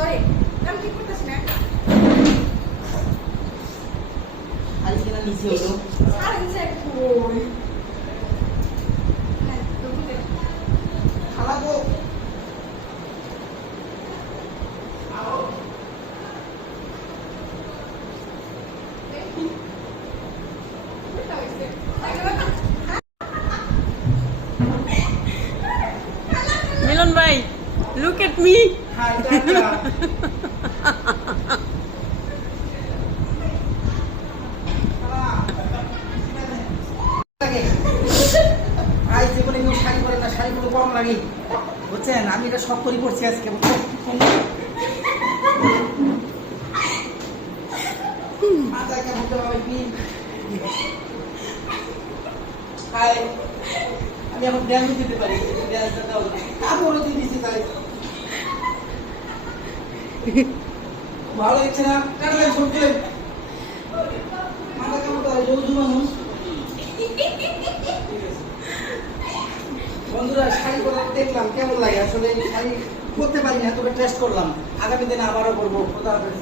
ধরে আমি ঠিক করতেছি না আর কি না নিচে হলো আর নিচে কই না তো বুঝে খালাবো মিলন ভাই look at me hi Tata ভাই জীবনে কেউ শাড়ি পরে না, শাড়ি পরে কম লাগে বুঝছেন। আমি এটা শখ করে পড়ছি আজকে বুঝছেন। মাথায় কেমন তো হবে কি হাই আমি এখন ড্যান্স দিতে পারি, ড্যান্সটা দাও কাপড়ও দিয়ে দিচ্ছি তাই ভালো লাগছে না কাটলেন শুনছেন মাথা কেমন তো যৌধু মানুষ। বন্ধুরা শাড়ি পরে দেখলাম কেমন লাগে, আসলে শাড়ি করতে পারি না, তবে টেস্ট করলাম। আগামী দিনে আবারও করবো। খোদা হাফেজ।